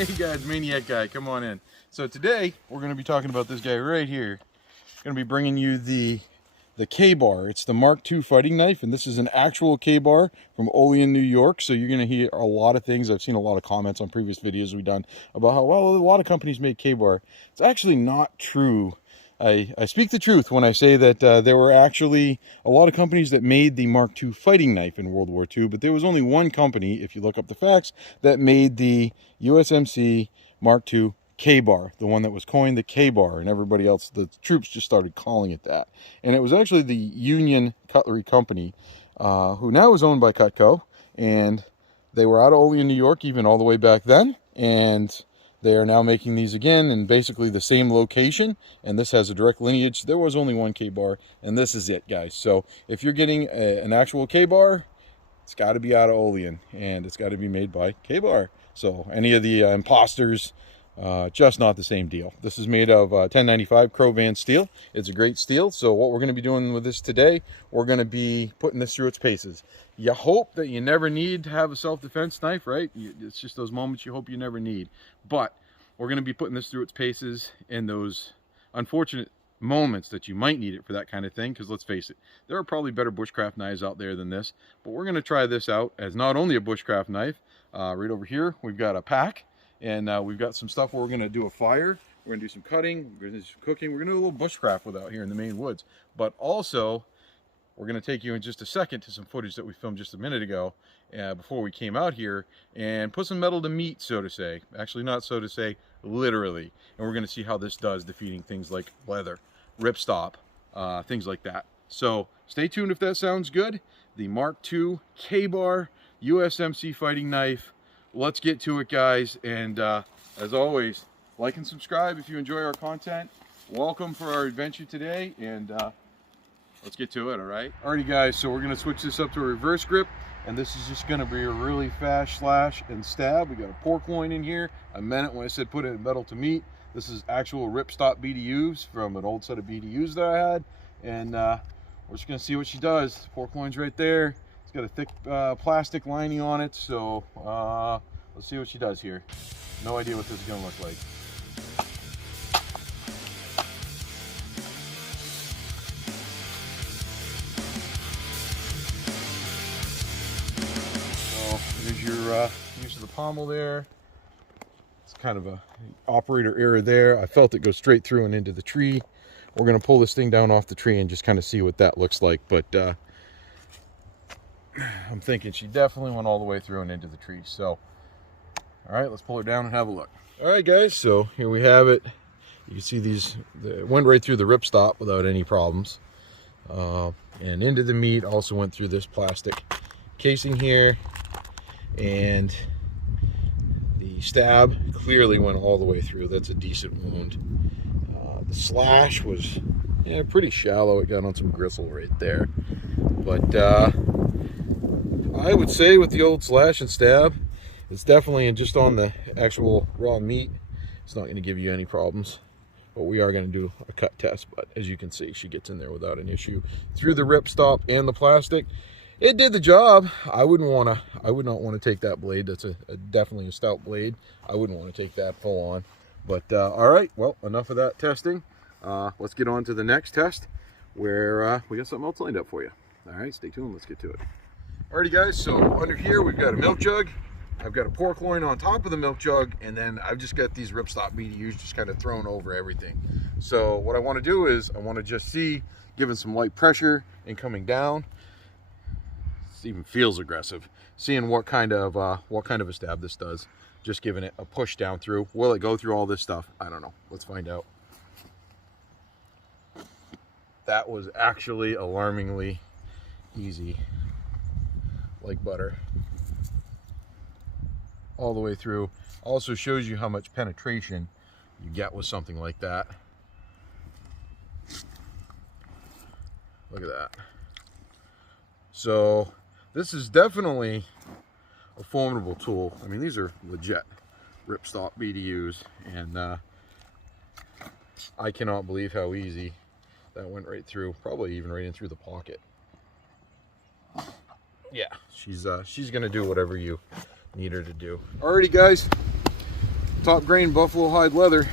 Hey guys, Maniac Guy, come on in. So today we're going to be talking about this guy right here. Going to be bringing you the KaBar. It's the Mark II fighting knife, and this is an actual KaBar from Olean, New York. So you're going to hear a lot of things. I've seen a lot of comments on previous videos we've done about how, well, a lot of companies make KaBar. It's actually not true. I speak the truth when I say that there were actually a lot of companies that made the Mark II fighting knife in World War II, but there was only one company, if you look up the facts, that made the USMC Mark II KaBar, the one that was coined the KaBar, and everybody else, the troops just started calling it that. And it was actually the Union Cutlery Company, who now is owned by Cutco, and they were out of Olean, New York, even all the way back then, and they are now making these again in basically the same location, and this has a direct lineage. There was only one KaBar, and this is it, guys. So if you're getting an actual KaBar, it's got to be out of Olean, and it's got to be made by KaBar. So any of the imposters, just not the same deal. This is made of 1095 Crowvan steel. It's a great steel. So what we're going to be doing with this today, we're going to be putting this through its paces. You hope that you never need to have a self-defense knife, right? It's just those moments you hope you never need. But we're going to be putting this through its paces in those unfortunate moments that you might need it for that kind of thing. Because let's face it, there are probably better bushcraft knives out there than this. But we're going to try this out as not only a bushcraft knife. Right over here, we've got a pack. And we've got some stuff where we're going to do a fire. We're going to do some cutting. We're going to do some cooking. We're going to do a little bushcraft with out here in the Maine woods. But also, we're going to take you in just a second to some footage that we filmed just a minute ago before we came out here and put some metal to meat, so to say. Actually, not so to say, literally. And we're going to see how this does defeating things like leather, ripstop, things like that. So stay tuned if that sounds good. The Mark II KaBar USMC fighting knife. Let's get to it, guys. And as always, like and subscribe if you enjoy our content. Welcome for our adventure today, and let's get to it. Alrighty guys, so we're going to switch this up to a reverse grip, and this is just going to be a really fast slash and stab. We got a pork loin in here. I meant it when I said put it in metal to meat. This is actual ripstop BDUs from an old set of BDUs that I had, and we're just going to see what she does. Pork loin's right there. It's got a thick plastic lining on it, so let's see what she does here. No idea what this is going to look like. There's your use of the pommel there. It's kind of a operator error there. I felt it go straight through and into the tree. We're going to pull this thing down off the tree and just kind of see what that looks like. But I'm thinking she definitely went all the way through and into the tree. So, all right, let's pull her down and have a look. All right, guys, so here we have it. You can see these, it went right through the ripstop without any problems. And into the meat, also went through this plastic casing here. And the stab clearly went all the way through. That's a decent wound. The slash was pretty shallow. It got on some gristle right there. But I would say with the old slash and stab, it's definitely just on the actual raw meat. It's not going to give you any problems. But we are going to do a cut test. But as you can see, she gets in there without an issue. Through the ripstop and the plastic, it did the job. I would not want to take that blade. That's definitely a stout blade. I wouldn't want to take that full on. But all right, well, enough of that testing. Let's get on to the next test, where we got something else lined up for you. All right, stay tuned. Let's get to it. Alrighty, guys. So under here we've got a milk jug. I've got a pork loin on top of the milk jug, and then I've just got these ripstop BDUs just kind of thrown over everything. So what I want to do is I want to just see, giving some light pressure and coming down. Even feels aggressive, seeing what kind of a stab this does. Just giving it a push down through. Will it go through all this stuff? I don't know. Let's find out. That was actually alarmingly easy, like butter, all the way through. Also shows you how much penetration you get with something like that. Look at that. So this is definitely a formidable tool. I mean, these are legit ripstop BDUs, and I cannot believe how easy that went right through, probably even right in through the pocket. Yeah, she's gonna do whatever you need her to do. Alrighty, guys, top grain buffalo hide leather.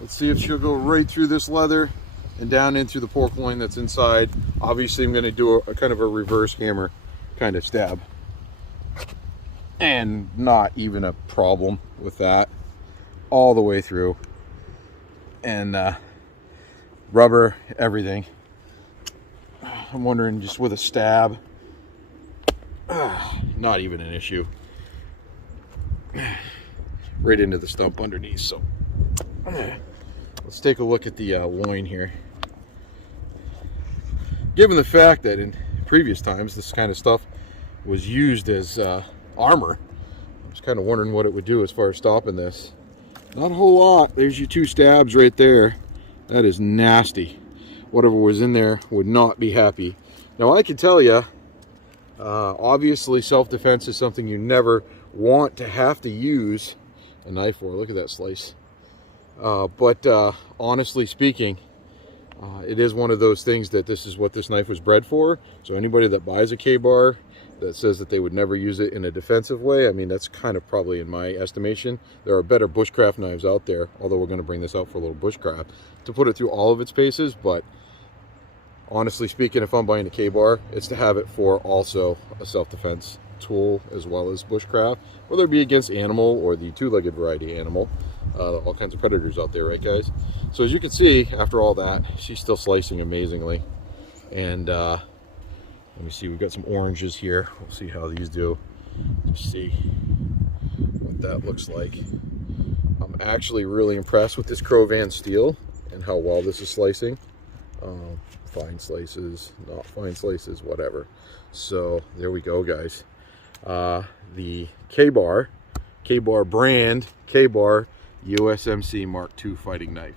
Let's see if she'll go right through this leather and down in through the pork loin that's inside. Obviously I'm going to do a kind of a reverse hammer kind of stab, and not even a problem with that, all the way through, and rubber, everything. I'm wondering, just with a stab, not even an issue, right into the stump underneath. So let's take a look at the loin here. Given the fact that in previous times this kind of stuff was used as armor, I was kind of wondering what it would do as far as stopping this. Not a whole lot. There's your 2 stabs right there. That is nasty. Whatever was in there would not be happy. Now I can tell you, obviously self-defense is something you never want to have to use a knife for. Look at that slice. But honestly speaking, it is one of those things that this is what this knife was bred for. So anybody that buys a KaBar that says that they would never use it in a defensive way, I mean, that's kind of probably, in my estimation. There are better bushcraft knives out there, although we're going to bring this out for a little bushcraft, to put it through all of its paces. But honestly speaking, if I'm buying a KaBar, it's to have it for also a self-defense tool as well as bushcraft, whether it be against animal or the 2-legged variety animal. All kinds of predators out there, right guys? So as you can see, after all that, she's still slicing amazingly. And let me see, we've got some oranges here. We'll see how these do. Just see what that looks like. I'm actually really impressed with this Crovan steel and how well this is slicing. Fine slices, not fine slices, whatever. So there we go, guys. The KaBar brand, KaBar USMC Mk2 fighting knife.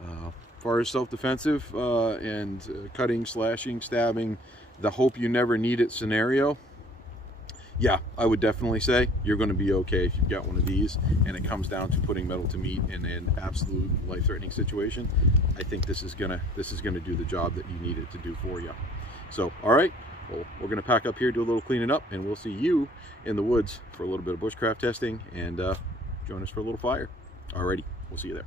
As far as self-defensive and cutting, slashing, stabbing, the hope you never need it scenario, yeah, I would definitely say you're going to be okay if you've got one of these and it comes down to putting metal to meat in an absolute life-threatening situation. I think this is gonna do the job that you need it to do for you. So all right, well, we're gonna pack up here, do a little cleaning up, and we'll see you in the woods for a little bit of bushcraft testing, and join us for a little fire. Alrighty, we'll see you there.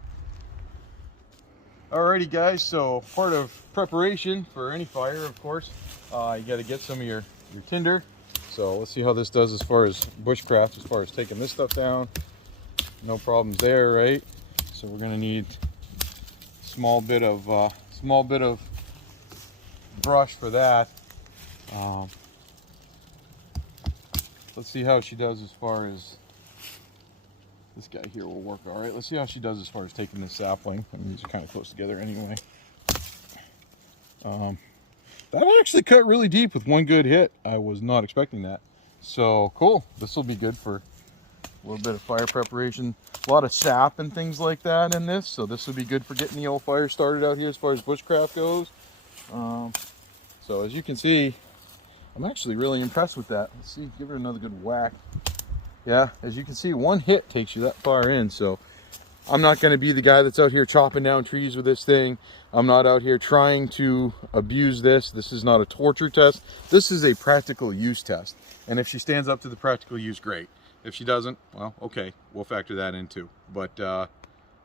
Alrighty guys, so part of preparation for any fire, of course, you got to get some of your tinder. So let's see how this does as far as bushcraft, as far as taking this stuff down. No problems there, right? So we're gonna need small bit of brush for that. Let's see how she does as far as this guy here will work. All right, let's see how she does as far as taking this sapling. I mean, these are kind of close together anyway. That actually cut really deep with one good hit. I was not expecting that. So cool. This will be good for a little bit of fire preparation. A lot of sap and things like that in this. So this will be good for getting the old fire started out here as far as bushcraft goes. So as you can see, I'm actually really impressed with that. Let's see, give her another good whack. Yeah, as you can see, one hit takes you that far in. So I'm not going to be the guy that's out here chopping down trees with this thing. I'm not out here trying to abuse this. This is not a torture test. This is a practical use test. And if she stands up to the practical use, great. If she doesn't, well, okay, we'll factor that in too. But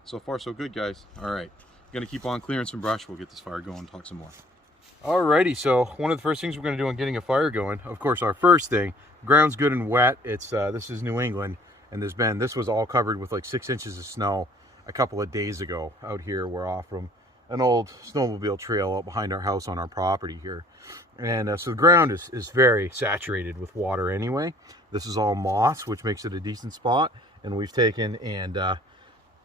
so far, so good, guys. All right, going to keep on clearing some brush. We'll get this fire going, talk some more. Alrighty, so one of the first things we're going to do on getting a fire going, of course, our first thing, ground's good and wet. It's this is New England, and this was all covered with like 6 inches of snow a couple of days ago out here. We're off from an old snowmobile trail out behind our house on our property here, and so the ground is very saturated with water anyway. This is all moss, which makes it a decent spot, and we've taken and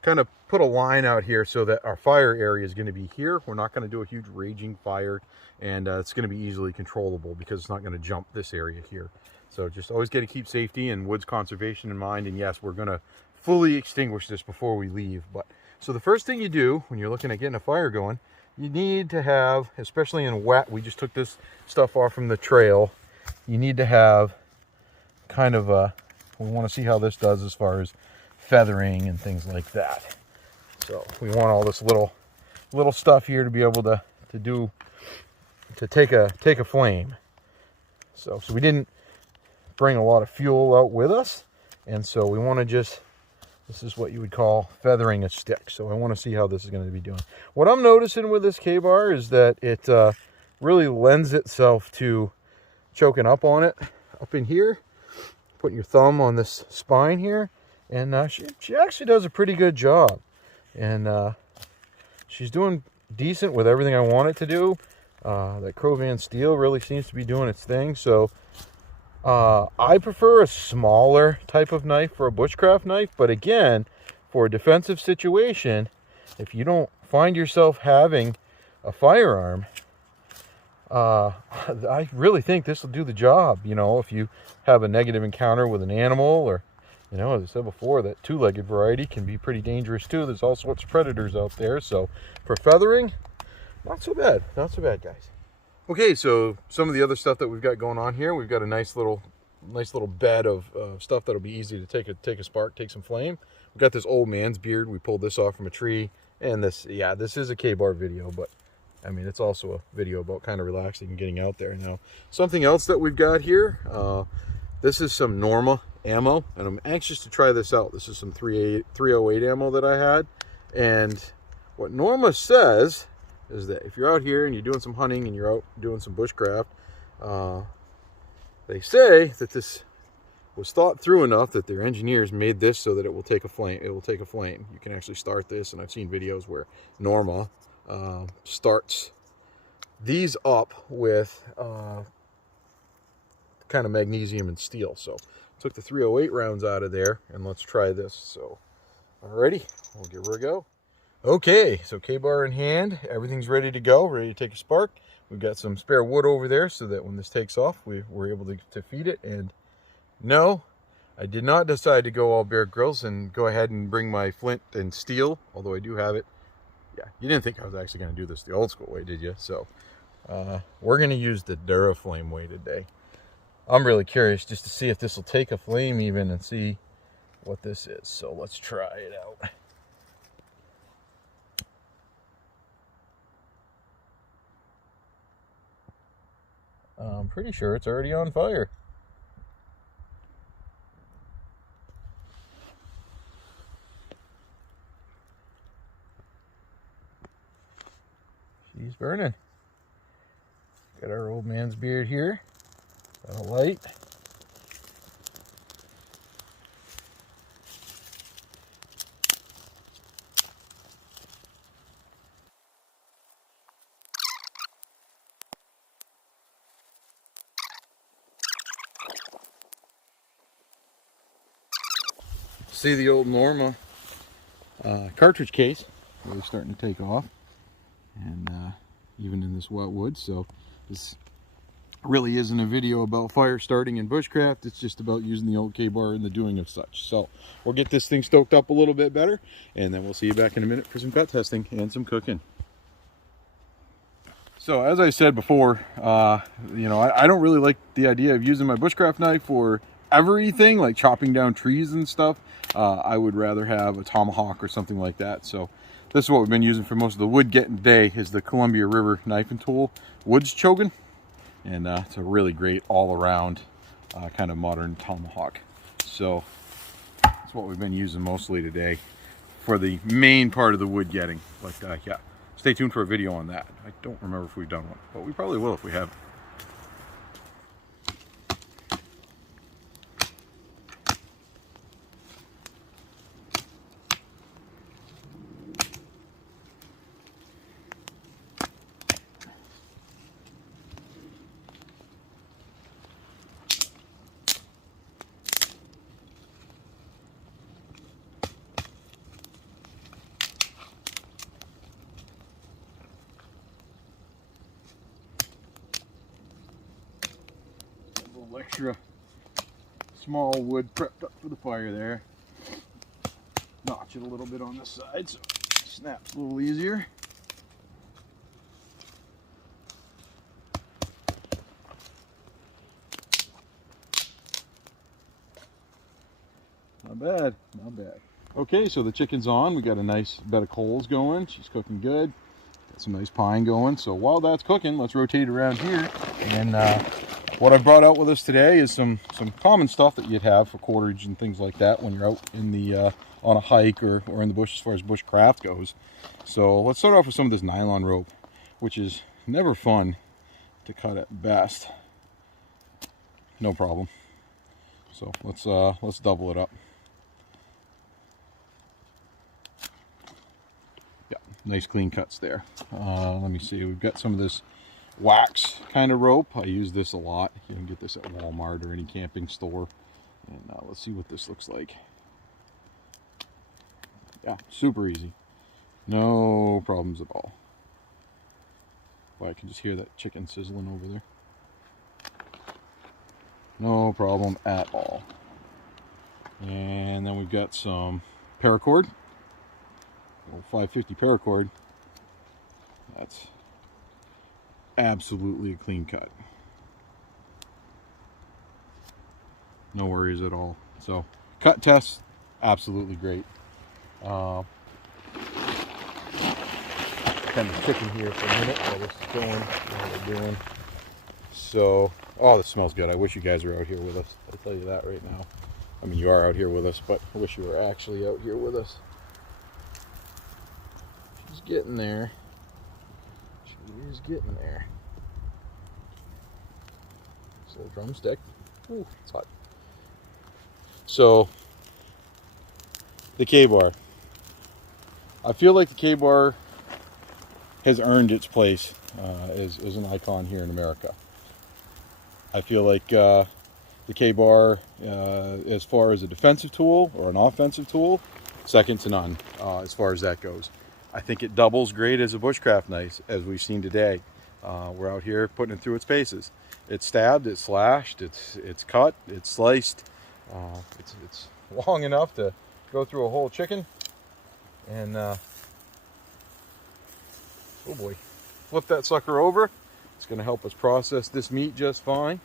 kind of put a line out here so that our fire area is going to be here. We're not going to do a huge raging fire, and it's going to be easily controllable because it's not going to jump this area here. So just always got to keep safety and woods conservation in mind. And yes, we're going to fully extinguish this before we leave. But so the first thing you do when you're looking at getting a fire going, you need to have, especially in wet, we just took this stuff off from the trail, you need to have kind of a, we want to see how this does as far as feathering and things like that. So we want all this little stuff here to be able to take a flame. So we didn't bring a lot of fuel out with us, and so we want to just This is what you would call feathering a stick. So I want to see how this is going to be doing. What I'm noticing with this KaBar is that it really lends itself to choking up on it, up in here, putting your thumb on this spine here, and she actually does a pretty good job. And she's doing decent with everything I want it to do. That Crowvan steel really seems to be doing its thing. So I prefer a smaller type of knife for a bushcraft knife, but again, for a defensive situation, if you don't find yourself having a firearm, I really think this will do the job. You know, if you have a negative encounter with an animal, or, you know, as I said before, that two-legged variety can be pretty dangerous too. There's all sorts of predators out there. So for feathering, not so bad. Not so bad, guys. Okay, so some of the other stuff that we've got going on here, we've got a nice little bed of stuff that'll be easy to take a spark, take some flame. We've got this old man's beard. We pulled this off from a tree, and this is a KaBar video, but I mean, it's also a video about kind of relaxing and getting out there. Now, something else that we've got here, this is some Norma ammo, and I'm anxious to try this out. This is some 308 ammo that I had, and what Norma says is that if you're out here and you're doing some hunting and you're out doing some bushcraft, they say that this was thought through enough that their engineers made this so that it will take a flame. It will take a flame. You can actually start this, and I've seen videos where Norma starts these up with kind of magnesium and steel. So took the 308 rounds out of there, and let's try this. So alrighty, we'll give her a go. Okay, so KaBar in hand, everything's ready to go, ready to take a spark. We've got some spare wood over there so that when this takes off, we're able to feed it. And no, I did not decide to go all Bear Grylls and go ahead and bring my flint and steel, although I do have it. Yeah, you didn't think I was actually going to do this the old school way, did you? So we're going to use the Duraflame way today. I'm really curious just to see if this will take a flame even, and see what this is. So let's try it out. I'm pretty sure it's already on fire. She's burning. Got our old man's beard here. Got a light. See the old Norma cartridge case really starting to take off, and even in this wet wood. So this really isn't a video about fire starting in bushcraft. It's just about using the old KaBar and the doing of such. So we'll get this thing stoked up a little bit better, and then we'll see you back in a minute for some cut testing and some cooking. So as I said before, you know, I don't really like the idea of using my bushcraft knife for everything, like chopping down trees and stuff. I would rather have a tomahawk or something like that. So this is what we've been using for most of the wood getting today, is the Columbia River knife and tool woods choking. And it's a really great all-around kind of modern tomahawk. So that's what we've been using mostly today for the main part of the wood getting. But yeah, stay tuned for a video on that. I don't remember if we've done one, but we probably will if we have. Extra small wood prepped up for the fire there. Notch it a little bit on this side so it snaps a little easier. Not bad, not bad. Okay, so the chicken's on. We got a nice bed of coals going. She's cooking good. Got some nice pine going. So while that's cooking, let's rotate around here and what I brought out with us today is some common stuff that you'd have for cordage and things like that when you're out in the on a hike or in the bush as far as bushcraft goes. So let's start off with some of this nylon rope, which is never fun to cut at best. No problem. So let's double it up. Yeah, nice clean cuts there. Let me see. We've got some of this wax kind of rope. I use this a lot. You can get this at Walmart or any camping store. And let's see what this looks like. Yeah, super easy. No problems at all. Boy, I can just hear that chicken sizzling over there. No problem at all. And then we've got some paracord. Old 550 paracord. That's absolutely a clean cut. No worries at all. So cut test, absolutely great. Kind of chicken here for a minute while this is going, what we're doing. So, oh, this smells good. I wish you guys were out here with us. I'll tell you that right now. I mean, you are out here with us, but I wish you were actually out here with us. She's getting there. She is getting there. This little drumstick. Ooh, it's hot. So, the KaBar. I feel like the KaBar has earned its place as an icon here in America. I feel like the KaBar, as far as a defensive tool or an offensive tool, second to none as far as that goes. I think it doubles great as a bushcraft knife, as we've seen today. We're out here putting it through its paces. It's stabbed, it's slashed, it's cut, it's sliced. It's long enough to go through a whole chicken. And oh boy, flip that sucker over. It's going to help us process this meat just fine.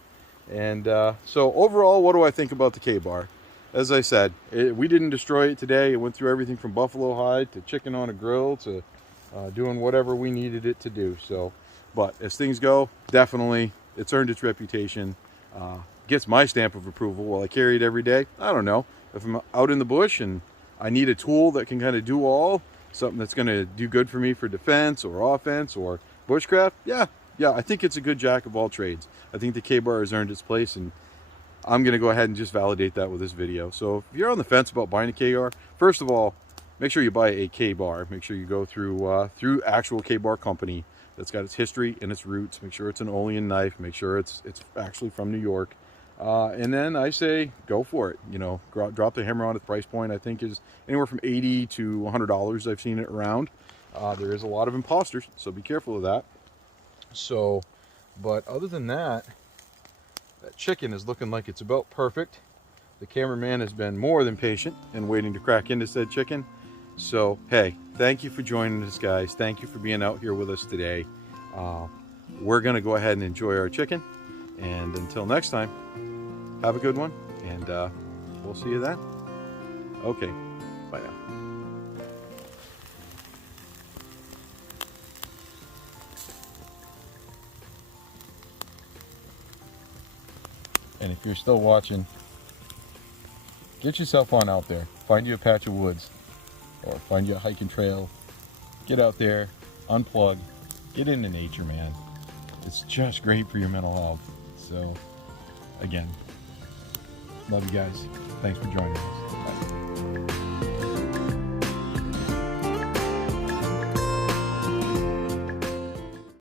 And so overall, what do I think about the KaBar? As I said, we didn't destroy it today. It went through everything from buffalo hide to chicken on a grill to doing whatever we needed it to do. So, but as things go, definitely it's earned its reputation. Gets my stamp of approval. Will I carry it every day? I don't know. If I'm out in the bush and I need a tool that can kind of do all, something that's going to do good for me for defense or offense or bushcraft, yeah, I think it's a good jack of all trades. I think the KaBar has earned its place, and I'm going to go ahead and just validate that with this video. So if you're on the fence about buying a KaBar, first of all, make sure you buy a KaBar. Make sure you go through actual KaBar company that's got its history and its roots. Make sure it's an Olean knife. Make sure it's actually from New York. And then I say go for it. You know, drop the hammer on it. The price point I think is anywhere from $80 to $100. I've seen it around. There is a lot of imposters, so be careful of that. So, but other than that, that chicken is looking like it's about perfect. The cameraman has been more than patient and waiting to crack into said chicken. So, hey, thank you for joining us, guys. Thank you for being out here with us today. We're going to go ahead and enjoy our chicken. And until next time, have a good one, and we'll see you then. Okay, bye now. And if you're still watching, get yourself on out there. Find you a patch of woods, or find you a hiking trail. Get out there, unplug, get into nature, man. It's just great for your mental health. So, again, love you guys. Thanks for joining us.